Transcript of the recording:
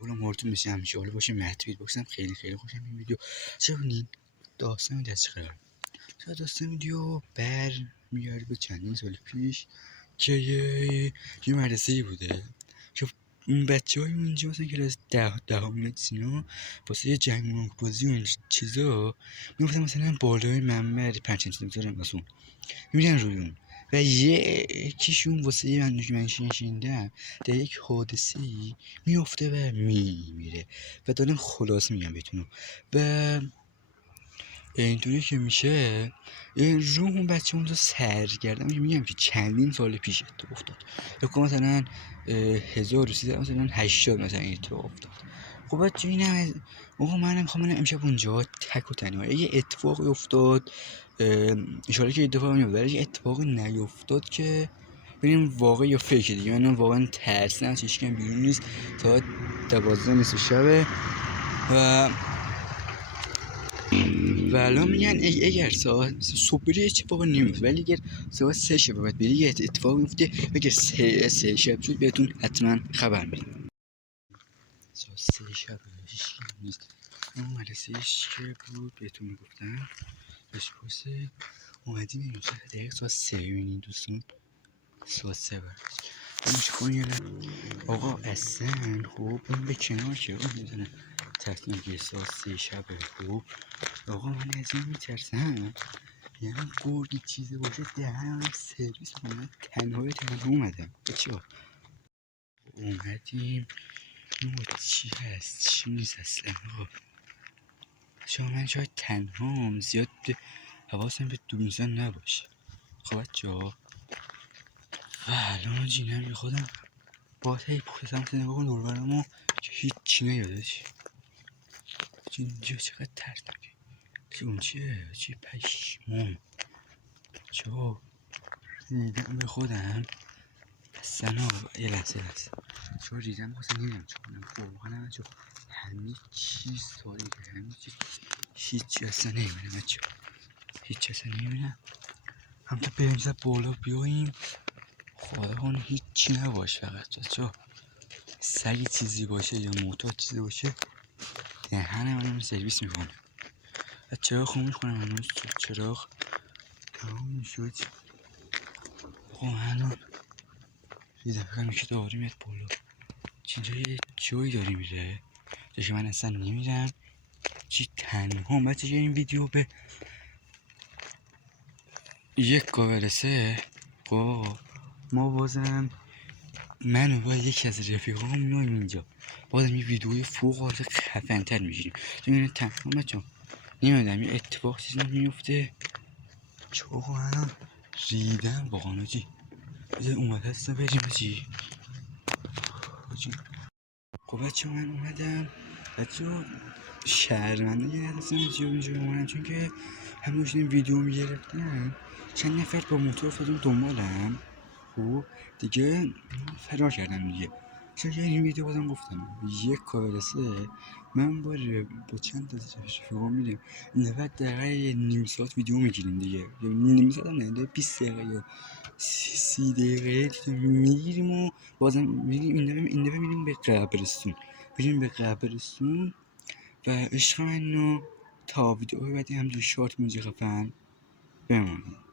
برو مورتون میشه همیشه حالا باشه متوید باکسم خیلی خیلی خوشم این ویدیو چه کنین داستان دست قرار داستان ویدیو بر میگرده به چندین سال پیش که یه مدرسه‌ای بوده که اون بچه‌های اونجا مثلا کلاس دهم میاد سینا واسه یه جنگ بازی و این چیزا میگفتن مثلا بالای منبر 5 سانتیمتر واسه میرن روی اون و یکیشون واسه یه من شنیدم در یک حادثه‌ای میفته و میمیره و دارم خلاص میگم بهتون و اینطوری که میشه رو اون بچه اونجا سرگردم میگم که چندین سال پیش اتفاق افتاد یا مثلا 1300 مثلا 80 مثلا اتفاق افتاد خب بچه اینم از منم میخوام امشب اونجا تک و تنها یه اتفاقی افتاد اشاره که اتفاق نیفتاد ولی اتفاقی نیفتاد که ببینیم واقعی یا فیکه دیگه من واقعا ترسیدم هیچ کم بیرون نیست تا 12 نصف شبه و الان میگن اگر ساعت صبح بری اتفاق نمیفته ولی اگر ساعت 3 شب بعد بری یه اتفاق میفته اگر 3 شب شد بهتون حتما خبر میدم ساعت 3 شب هیچ نیست اون مدرسه‌اش که بود بهتون میگفتم بهش پرسه اومدیم اینجا دقیق ساعت 3 ببینید دوستان ساعت 3 برد میشه کنی آقا اصلا خوب این به کنار که اون میزنه تصمیم که ساعت 3 شبه خوب آقا من از این میترسم یعنی گرگی چیزی باشه دهنم سرویس کنم تنها اومدم بچه ها اومدیم چی هست چی نیست اصلا آقا شما من شاید تنها هم زیاد حواسم به دونزن نباشه خب بچه ها و الان جینم خودم باید هی پخت سمت نگاه کن دور برم که هیچی نیادش اینجا چقدر ترتبه که اون چیه چی پشمون چه ریدم به خودم اصلا آقا یه لحظه چون ریدم خواستم نمیدم چون کنم واقعا همه چون همه چیز تاریکه همه چیز هیچی اصلا نمیبینم بچه هیچی اصلا نمیبینم هم که بریم زد بالا بیاییم خدا کنه هیچی نباش فقط بچه سگی چیزی باشه یا موتور چیزی باشه دهنه منم سرویس میکنه و چراغ خاموش کنم هنوز چراغ تمام میشد الان ریدم فکرم که داری میاد بالا اینجا یه جایی داری میره جاشه من اصلا نمیرم چی تنها بچه این ویدیو به 1K برسه خب ما بازم من و یکی از رفیقام میایم اینجا بازم یه ویدیوی فوق العاده خفن‌تر میگیریم چون این تنها بچه‌ها نمیدونم یه اتفاق چیزی میفته چون الان ریدم واقعا چی اومد هستم بریم چی خب بچه من اومدم بچه شهرمنده یه ندستم اینجا اومدم چون که همونش این ویدیو میگرفتم چند نفر با موتور افتادم دنبالم خب دیگه فرار کردم دیگه چون که این ویدیو بازم گفتم 1K برسه من با چند تا رفیقام میریم این دفعه دقیقه نیم ساعت ویدیو میگیریم دیگه یا نیم ساعت هم نه 20 دقیقه یا 30 دقیقه میگیریم و بازم میریم این دفعه میریم به قبرستون و عشق منو تا ویدیو بعدی همجور شارت موزیک خفن بمانید